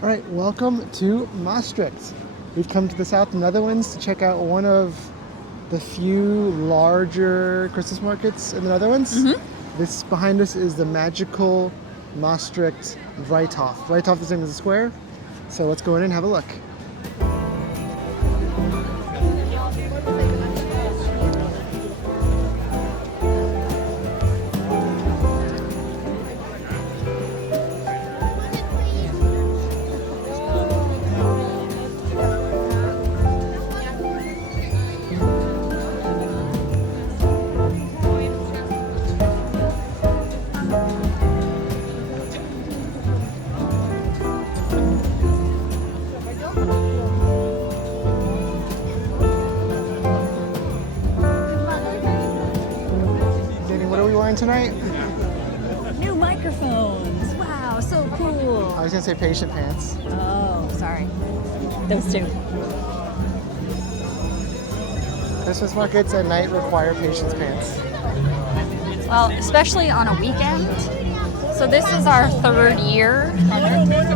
All right, welcome to Maastricht. We've come to the South Netherlands to check out one of the few larger Christmas markets in the Netherlands. This behind us is the magical Maastricht Vrijthof. Vrijthof is the name of the square, so let's go in and have a look. What are we wearing tonight? New microphones. Wow, so cool. I was gonna say patient pants. Oh, sorry. Those two. Christmas markets at night require patience pants. Well, especially on a weekend. So this is our third year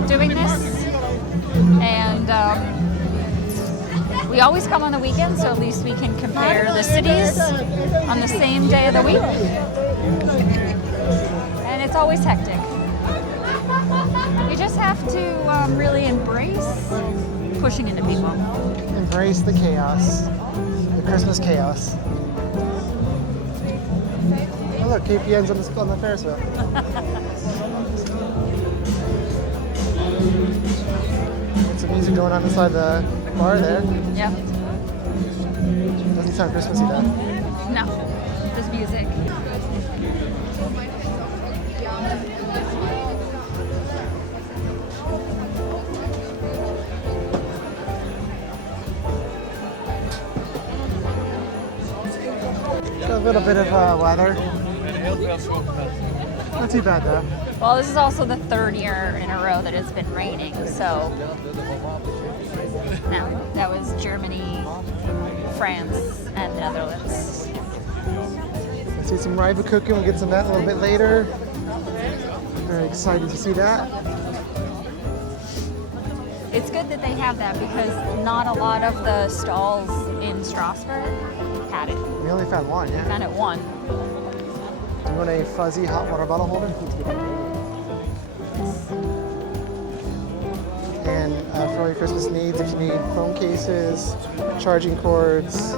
doing this. And we always come on the weekend, so at least we can compare the cities on the same day of the week. And it's always hectic. You just have to really embrace pushing into people. Embrace the chaos, the Christmas chaos. Oh look, KPN's on the Ferris wheel. Got some music going on inside the bar there. Yep. Doesn't sound Christmassy though. No, just music. Got a little bit of weather. Not too bad though. Well, this is also the third year in a row that it's been raining, so no, that was Germany, France, and the Netherlands. Let's see some Riva cooking. We'll get some of that a little bit later. Very excited to see that. It's good that they have that because not a lot of the stalls in Strasbourg had it. We only found one, yeah. Found it one. Do you want a fuzzy hot water bottle holder? And for all your Christmas needs, if you need phone cases, charging cords,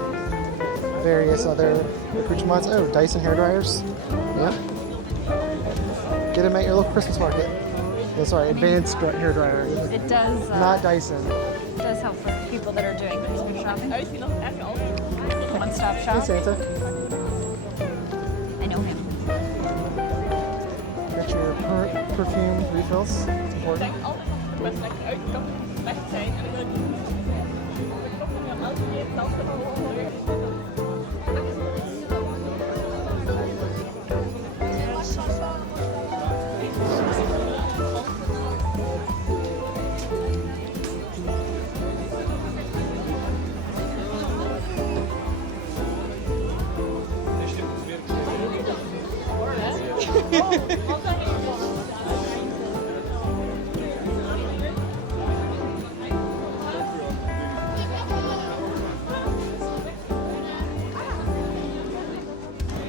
various other accoutrements. Oh, Dyson hair dryers. Yep. Get them at your local Christmas market. Oh, sorry, advanced hair dryer. It does. Not Dyson. It does help for people that are doing Christmas shopping. One-stop Hey, shop. Santa. I know him. Get your perfume refills. It's important.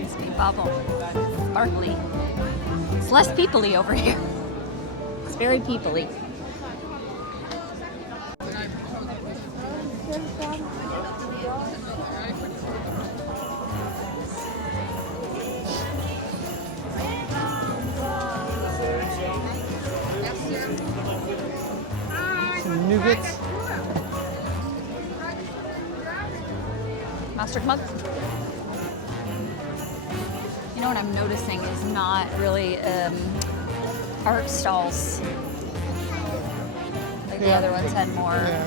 It's big bubble. Sparkly. It's less peoply over here. It's very peoply. Some nougats. Maastricht mug. You know what I'm noticing is not really art stalls. Like the other ones had more. Yeah.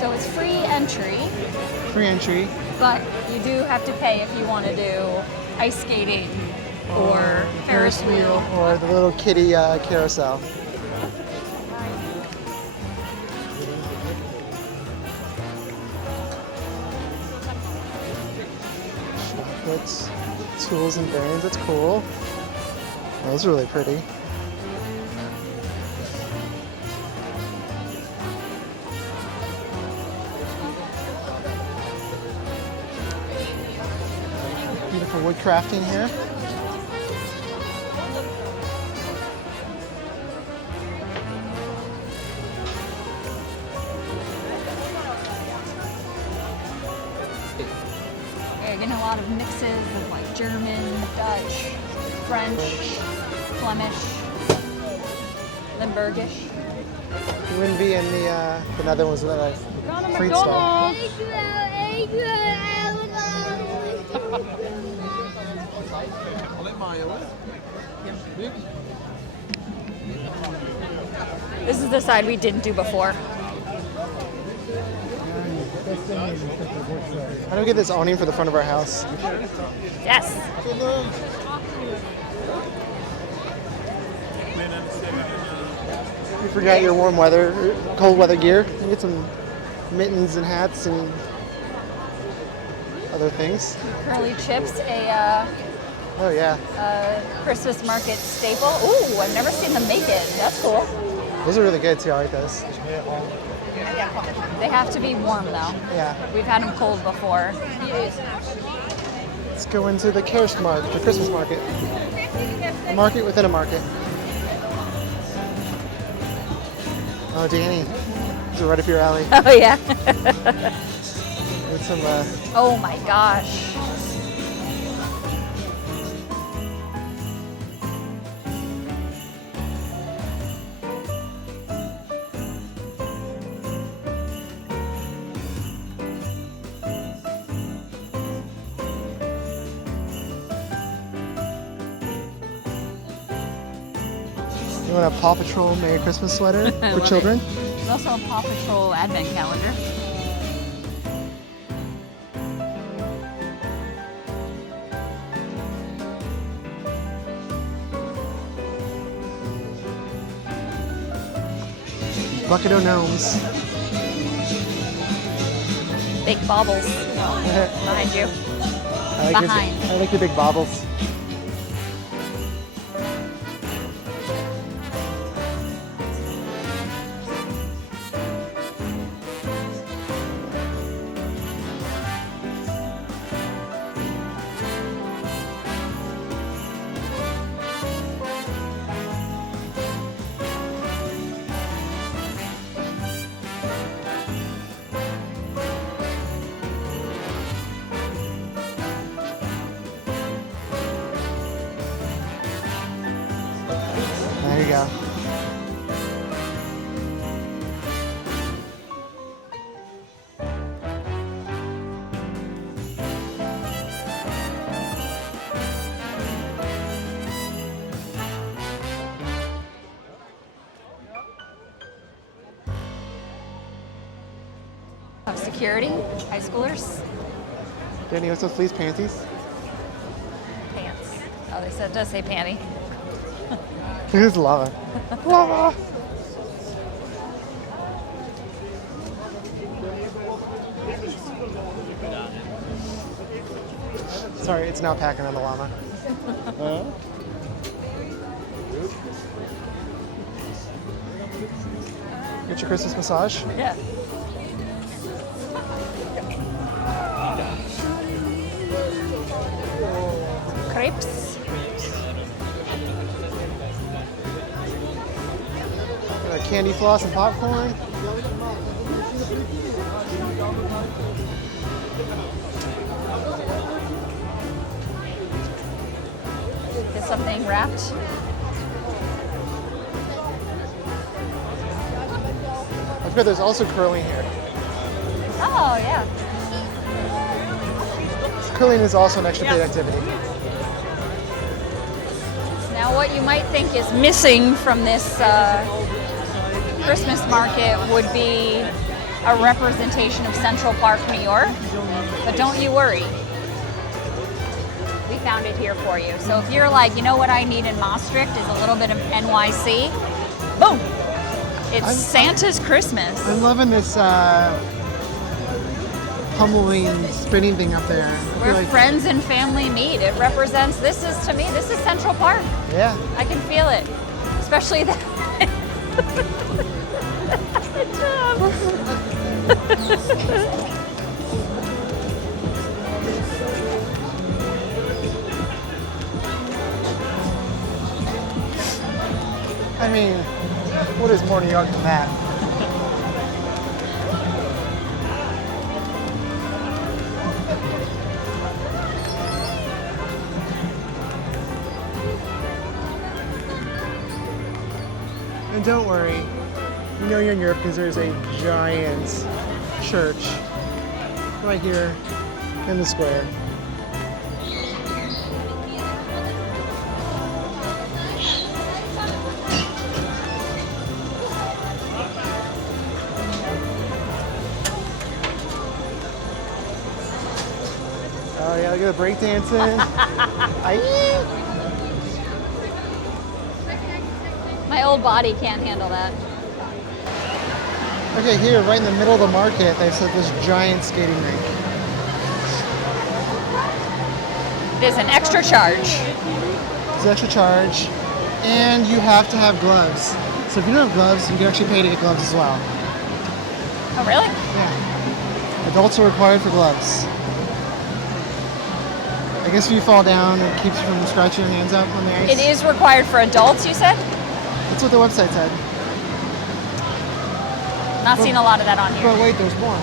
So it's free entry, Free entry. but you do have to pay if you want to do ice skating or Ferris wheel. Or the little kitty carousel. Chocolates, tools and bands. That's cool. Those are really pretty. Beautiful wood crafting here. You're getting a lot of mixes of like German, Dutch, French, Flemish, Limburgish. You wouldn't be in the Netherlands without a fruit stall. This is the side we didn't do before. How do we get this awning for the front of our house? Yes. You forgot your cold weather gear. You get some mittens and hats and other things. Curly chips, a Oh yeah, Christmas market staple. Ooh, I've never seen them make it. That's cool. those are really good too. I like those. They have to be warm though. Yeah. We've had them cold before. Let's go into the Kerstmarkt, the Christmas market. A market within a market. Oh, Danny, this is right up your alley. Oh yeah. With some Oh my gosh. you want a Paw Patrol Merry Christmas sweater for Love children? it. There's also a Paw Patrol advent calendar. Bucket o' gnomes. Big baubles behind you. I like the big baubles. There you go. Of security, high schoolers, Danny, what's those fleece panties? pants. Oh, they said it does say panty. Look at this lava. Lava! Sorry, it's now packing on the llama. Get your Christmas massage. Yeah. Crepes. Candy floss and popcorn. Is something wrapped? I forgot there's also curling here. Oh, yeah. Curling is also an extra paid activity. Now, what you might think is missing from this Christmas market would be a representation of Central Park, New York. But don't you worry. We found it here for you. So if you're like, you know what I need in Maastricht is a little bit of NYC, boom! It's Santa's Christmas. I'm loving this tumbling, spinning thing up there. Where friends and family meet. It represents, this is Central Park. Yeah. I can feel it. Especially that. I mean, what is more New York than that? And don't worry, you know you're in Europe because there's a giant church right here in the square. Oh yeah, look at the break dancing. My old body can't handle that. Okay, here, right in the middle of the market, they've set this giant skating rink. It is an extra charge. It's an extra charge, and you have to have gloves. So if you don't have gloves, you can actually pay to get gloves as well. Oh, really? Yeah. Adults are required for gloves. I guess if you fall down, it keeps you from scratching your hands up on the ice. It is required for adults, you said? That's what the website said. Not seen a lot of that on here. But wait, there's more.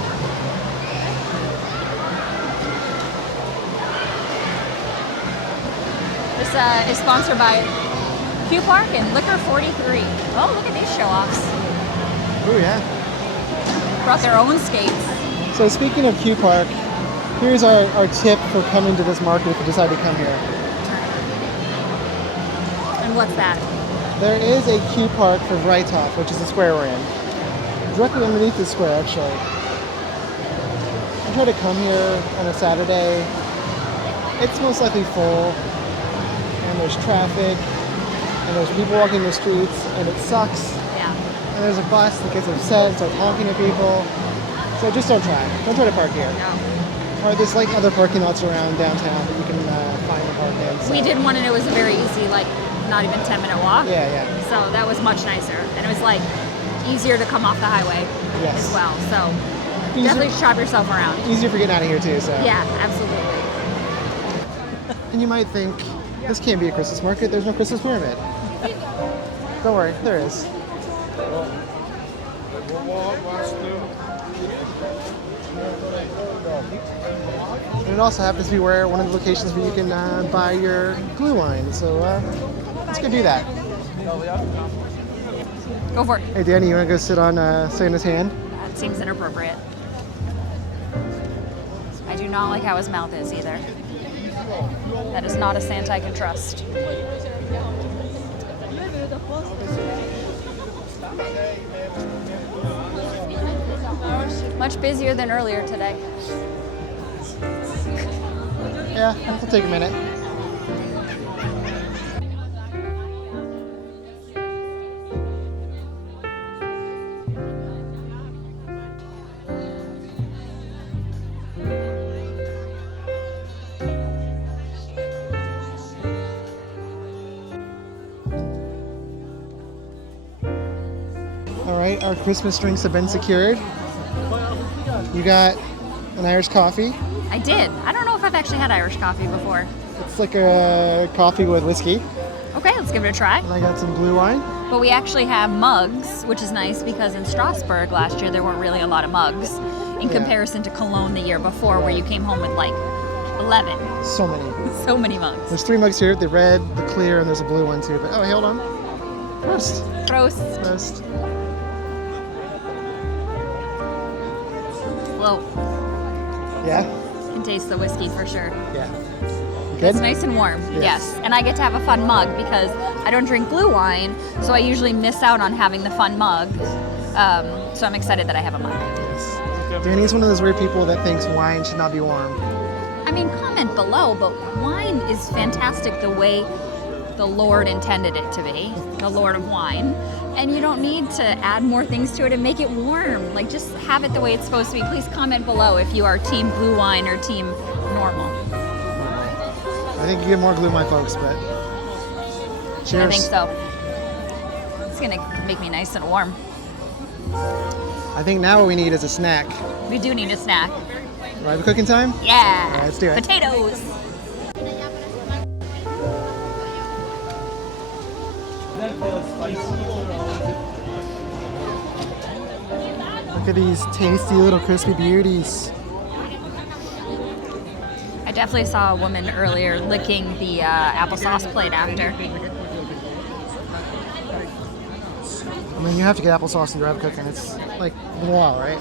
This is sponsored by Q Park and Liquor 43. Oh, look at these show-offs. Oh yeah. Brought their own skates. So speaking of Q Park, here's our tip for coming to this market if you decide to come here. And what's that? There is a Q Park for Vrijthof, which is the square we're in. Directly underneath the square, actually. I try to come here on a Saturday. It's most likely full, and there's traffic, and there's people walking the streets, and it sucks. Yeah. And there's a bus that gets upset and starts honking at people. So just don't try. Don't try to park here. No. Or there's like other parking lots around downtown that you can find and park in. So. We did one and it was a very easy, like, not even 10-minute walk. Yeah, yeah. So that was much nicer. And it was like easier to come off the highway as well. So definitely shop yourself around. Easier for getting out of here too, so. Yeah, absolutely. And you might think, this can't be a Christmas market, there's no Christmas pyramid. Don't worry, there is. And it also happens to be one of the locations where you can buy your glue wine, so let's go do that. Go for it. Hey Danny, you want to go sit on Santa's hand? That seems inappropriate. I do not like how his mouth is either. That is not a Santa I can trust. Much busier than earlier today. Yeah, it'll take a minute. All right, our Christmas drinks have been secured. You got an Irish coffee. I did. I don't know if I've actually had Irish coffee before. It's like a coffee with whiskey. Okay, let's give it a try. And I got some blue wine. But we actually have mugs, which is nice because in Strasbourg last year there weren't really a lot of mugs in comparison to Cologne the year before where you came home with like 11. So many. So many mugs. There's 3 mugs here, the red, the clear, and there's a blue one too. But oh, hey, hold on. Prost. Gross. Prost. Whoa. Yeah? Can taste the whiskey for sure. Yeah. Good? It's nice and warm, yes. And I get to have a fun mug because I don't drink blue wine, so I usually miss out on having the fun mug So I'm excited that I have a mug. Yes. Danny's one of those weird people that thinks wine should not be warm. I mean, comment below, but wine is fantastic the way the Lord intended it to be, the Lord of wine. And you don't need to add more things to it and make it warm. Like, just have it the way it's supposed to be. Please comment below if you are team blue wine or team normal. I think you get more glue, my folks, but cheers. I think so. It's gonna make me nice and warm. I think now what we need is a snack. We do need a snack. Right, cooking time? Yeah. All right, let's do it. Potatoes. Look at these tasty little crispy beauties. I definitely saw a woman earlier licking the applesauce plate after. I mean, you have to get applesauce and grab cooking. It's like a while, right?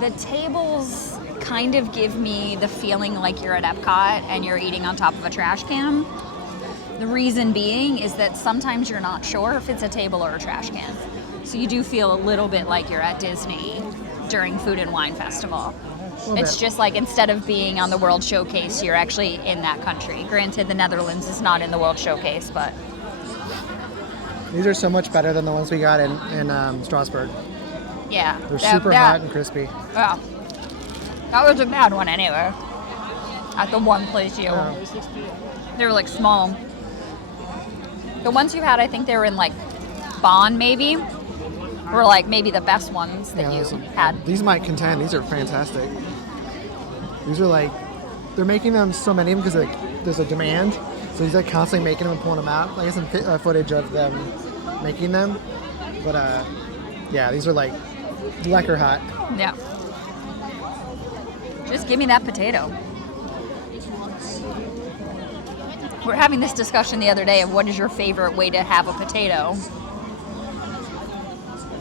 The tables kind of give me the feeling like you're at Epcot and you're eating on top of a trash can. The reason being is that sometimes you're not sure if it's a table or a trash can. So you do feel a little bit like you're at Disney during Food and Wine Festival. It's just like instead of being on the World Showcase, you're actually in that country. Granted, the Netherlands is not in the World Showcase, but... These are so much better than the ones we got in Strasbourg. Yeah. They're super hot and crispy. Yeah. That was a bad one anyway. At the one place you... They were like small. The ones you had, I think they were in like Bonn maybe, were like maybe the best ones that you had. These might contend. These are fantastic. These are like, they're making them, so many of them, because like, there's a demand. So he's like constantly making them and pulling them out. I get some footage of them making them. But yeah, these are like lecker hot. Yeah. Just give me that potato. We were having this discussion the other day of what is your favorite way to have a potato.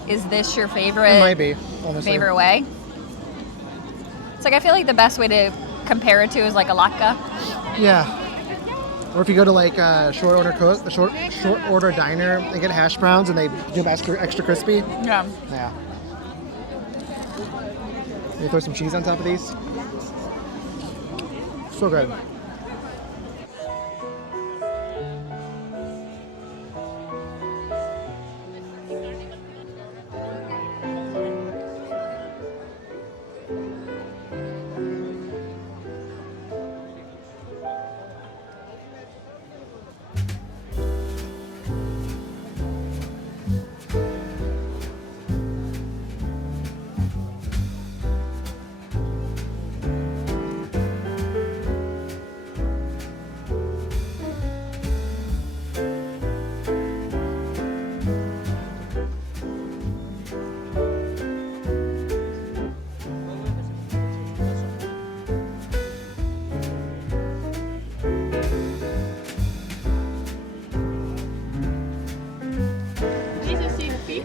Is this your favorite? It might be, honestly. Favorite way? It's like I feel like the best way to compare it to is like a latke. Yeah. Or if you go to like a short order diner, they get hash browns and they do them extra crispy. Yeah. Yeah. You throw some cheese on top of these. So good.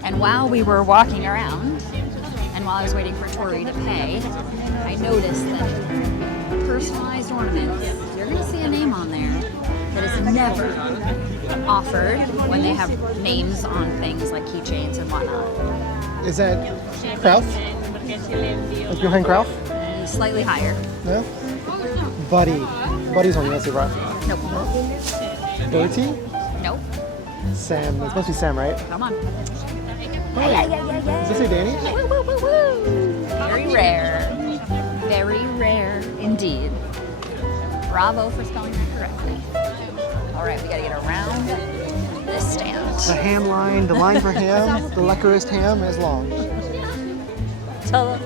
And while we were walking around, and while I was waiting for Tori to pay, I noticed that personalized ornaments, you're going to see a name on there that is never offered when they have names on things like keychains and whatnot. Is that Krauf? Like Johann Krauf? Slightly higher. No? Buddy. Buddy's on the answer, right? Nope. Bertie? Nope. Sam. It's supposed to be Sam, right? Come on. Does this say Danny? Woo, woo, woo, woo. Very rare. Very rare indeed. Bravo for spelling that correctly. All right, we gotta get around this stand. The ham line, the line for ham, the leckerest ham is long. Talong.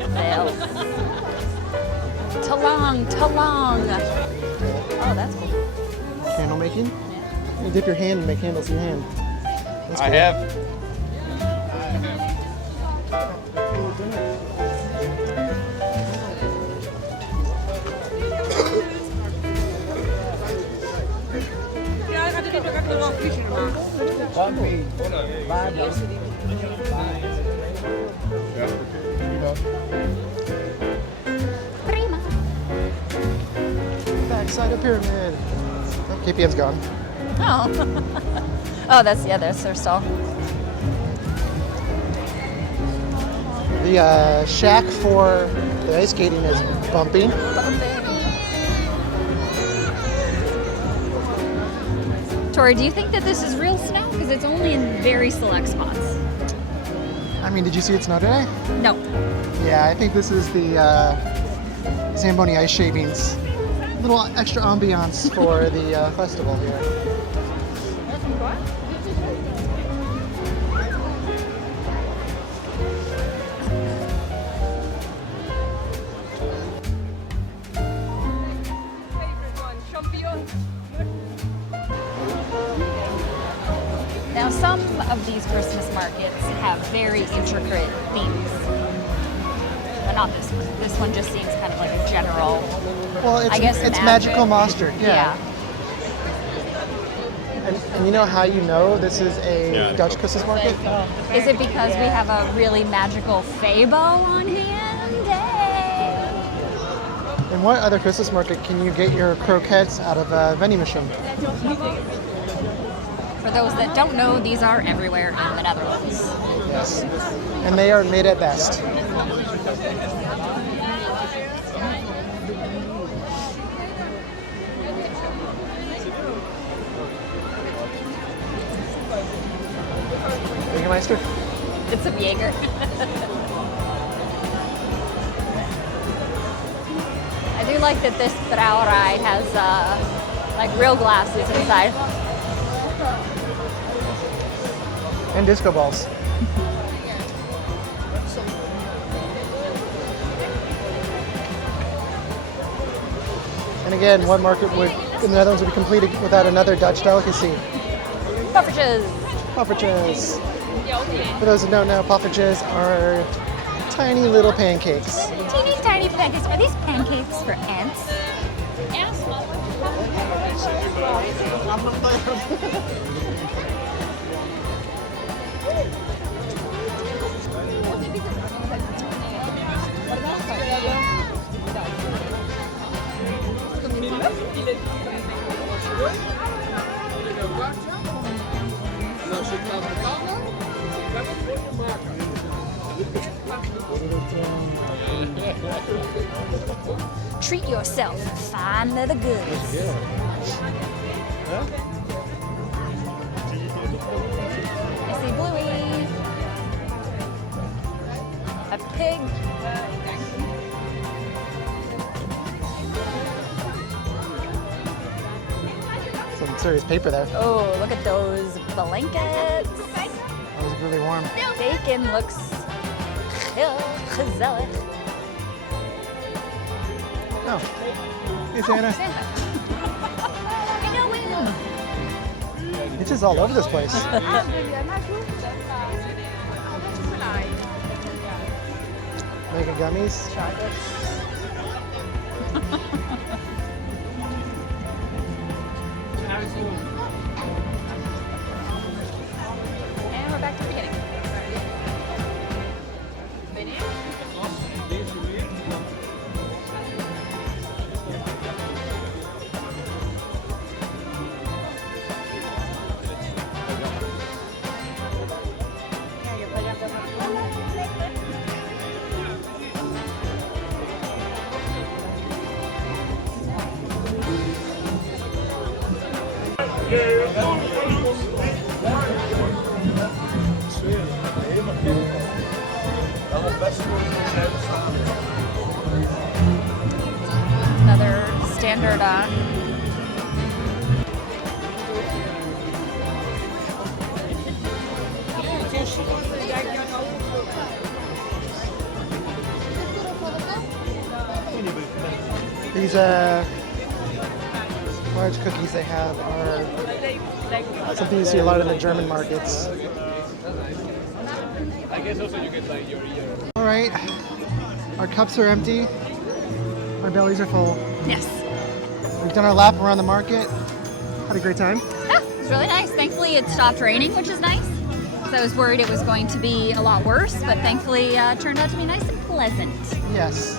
Oh, that's cool. Candle making? You dip your hand and make candles in your hand. That's cool. I have. Backside of pyramid. Oh, KPM's gone. Oh. Oh, that's their stall. The shack for the ice skating is bumpy. Tori, do you think that this is real snow? Because it's only in very select spots. I mean, did you see it snow today? No. Yeah, I think this is the Zamboni ice shavings. A little extra ambiance for the festival here. Now, some of these Christmas markets have very intricate themes. But not this one. This one just seems kind of like a general. Well, it's, I guess it's magical Maastricht, Yeah. And you know how you know this is a Dutch Christmas market? Is it because we have a really magical fabo on hand? Hey. In what other Christmas market can you get your croquettes out of a vending machine? For those that don't know, these are everywhere in the Netherlands. Yes. And they are made at best. Jägermeister? It's a Jaeger. I do like that this brouwerij has like real glasses inside. And disco balls. And again, what market would in the Netherlands would be completed without another Dutch delicacy? Puffertjes. Poffertjes. For those who don't know, poffertjes are tiny little pancakes. Teeny tiny pancakes. Are these pancakes for ants? Treat yourself. Find the goods. I see Bluey. A pig. Some serious paper there. Oh, look at those blankets. That was really warm. Bacon looks gezellig. Oh. Hey, Santa. I know him. It's just all over this place. Making gummies. And we're back to the beginning. Another standard These large cookies they have are something you see a lot in the German markets. All right, our cups are empty. Our bellies are full. Yes. We've done our lap around the market. Had a great time. Yeah, it was really nice. Thankfully, it stopped raining, which is nice. So I was worried it was going to be a lot worse, but thankfully it turned out to be nice and pleasant. Yes.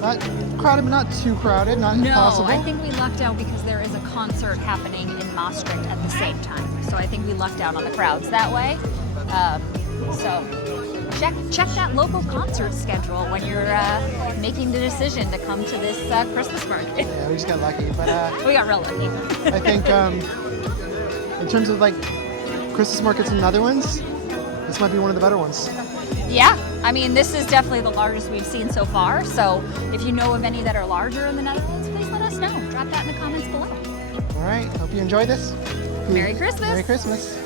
Not crowded, but not too crowded. Not impossible. No, I think we lucked out because there is a concert happening in Maastricht at the same time. So I think we lucked out on the crowds that way. So check that local concert schedule when you're making the decision to come to this Christmas market. Yeah, we just got lucky, but We got real lucky. I think in terms of like Christmas markets in the Netherlands, this might be one of the better ones. Yeah, I mean, this is definitely the largest we've seen so far. So if you know of any that are larger in the Netherlands, please let us know. Drop that in the comments below. All right, hope you enjoyed this. Merry Christmas. Merry Christmas.